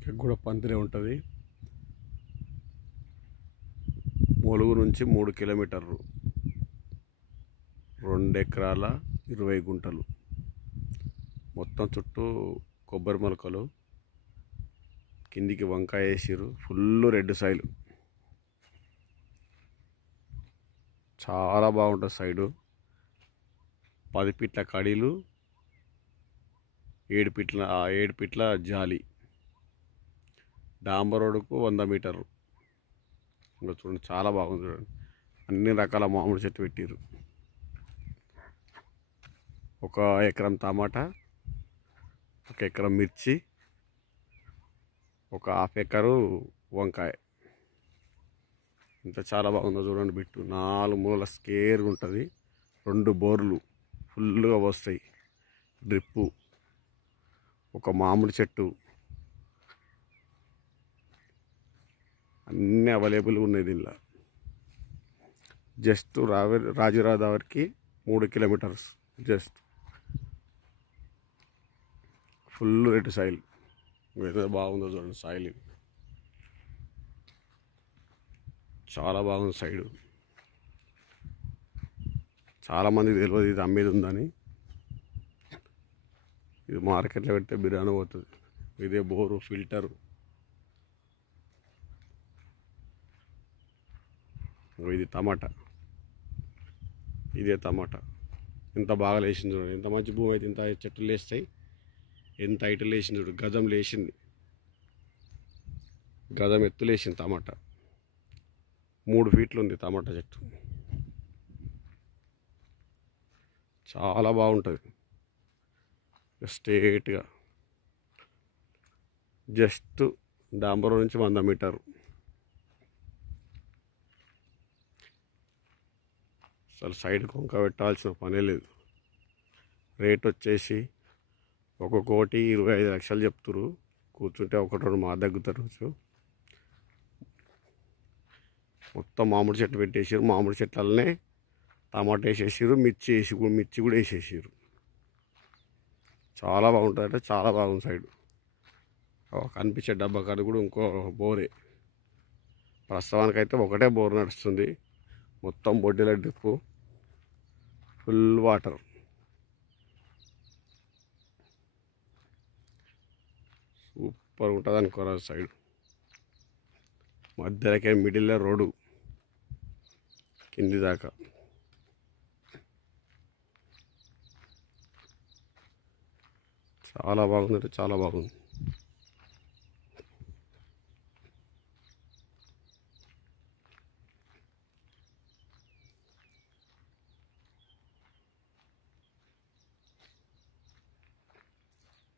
ఇక్కడ కూడా పందిరే ఉంటుంది. ములుగు నుంచి 3 కిలోమీటర్లు, 2 ఎకరాల 20 గుంటలు. మొత్తం చుట్టూ కొబ్బరి మొలకలు, కిందికి వంకాయ వేసిరు. ఫుల్ రెడ్ సాయిల్, చాలా బాగుంటుంది. సైడు 10 ఫీట్ల కడీలు, 7 ఫీట్ల జాలి. డాంబర్ రోడ్డుకు 100 మీటర్లు. ఇంకా చూడండి, చాలా బాగుంది. చూడండి, అన్ని రకాల మామిడి చెట్టు పెట్టిరు. 1 ఎకరం టమాటా, 1 ఎకరం మిర్చి, 1/2 ఎకరు వంకాయ. ఇంత చాలా బాగుందో చూడండి. బిట్టు 4 మూలల స్కేర్గా ఉంటుంది. 2 బోర్లు ఫుల్గా వస్తాయి. డ్రిప్పు, 1 మామిడి చెట్టు, అన్నీ అవైలబుల్గా ఉన్నాయి దీనిలో. జస్ట్ రాజురాదావరికి 3 kilometres. Just full red soil. ఎంత బాగుందో చూడండి సాయిల్. చాలా బాగుంది సైడు. చాలామందికి తెలియదు ఇది అమ్మేది ఉందని. ఇది మార్కెట్లో పెడితే బిర్యానీ పోతుంది. ఇదే బోరు, ఫిల్టరు. ఇది టమాటా, ఇదే టమాటా. ఎంత బాగా లేచింది చూడండి. ఎంత మంచి భూమి అయితే ఇంత చెట్లు లేస్తాయి. ఎంత హైట్ లేచింది చూడు. గజం లేచింది, గజం ఎత్తు లేచింది టమాటా. 3 ఫీట్లు ఉంది టమాటా చెట్టు. చాలా బాగుంటుంది. స్ట్రేట్గా జస్ట్ డాంబర్ నుంచి 100 మీటరు. అసలు సైడ్ కొంక పెట్టాల్సిన పనే లేదు. రేట్ వచ్చేసి 1,25,00,000 చెప్తురు. కూర్చుంటే 1-2 మా దగ్గుతారు. మొత్తం మామిడి చెట్టు పెట్టేసారు. మామిడి చెట్లనే టమాటా వేసేసారు, మిర్చి కూడా వేసేసారు. చాలా బాగుంటుంది. అంటే చాలా బాగుంది సైడ్. కనిపించే డబ్బా కాడ కూడా ఇంకో బోరే. ప్రస్తుతానికైతే ఒకటే బోర్ నడుస్తుంది. మొత్తం బొడ్డెల డ్రిప్పు, ఫుల్ వాటర్. సూపర్ ఉంటుంది అనుకోరా సైడ్. మధ్యలోకి మిడిల్లో రోడ్డు కింది దాకా. చాలా బాగుంది. అంటే చాలా బాగుంది.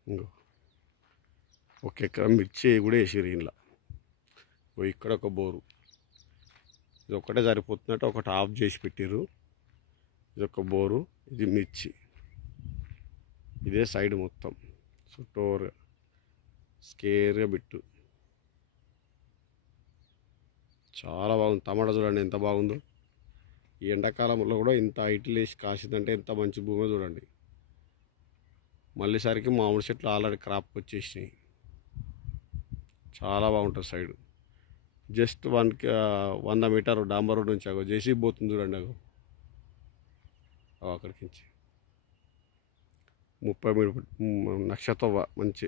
ఇంకో 1 ఎకరం మిర్చి కూడా వేసారు ఇంట్లో. ఇక్కడ ఒక బోరు. ఇది ఒక్కటే సరిపోతున్నట్టు ఒకటి ఆఫ్ చేసి పెట్టారు. ఇది ఒక బోరు, ఇది మిర్చి. ఇదే సైడ్ మొత్తం చుట్టూరుగా స్కేర్గా బిట్టు. చాలా బాగుంది. టమాటా చూడండి ఎంత బాగుందో. ఈ ఎండాకాలంలో కూడా ఇంత హైట్ లేసి కాసిందంటే ఎంత మంచి భూమి చూడండి. మళ్ళీసరికి మామిడి చెట్లు ఆల్రెడీ క్రాప్ వచ్చేసినాయి. చాలా బాగుంటుంది సైడు. జస్ట్ 100 మీటర్ డాంబర్ రోడ్ నుంచి జేసీబీ పోతుంది చూడండి. అక్కడికి నుంచి 30 నక్షత్రం మంచి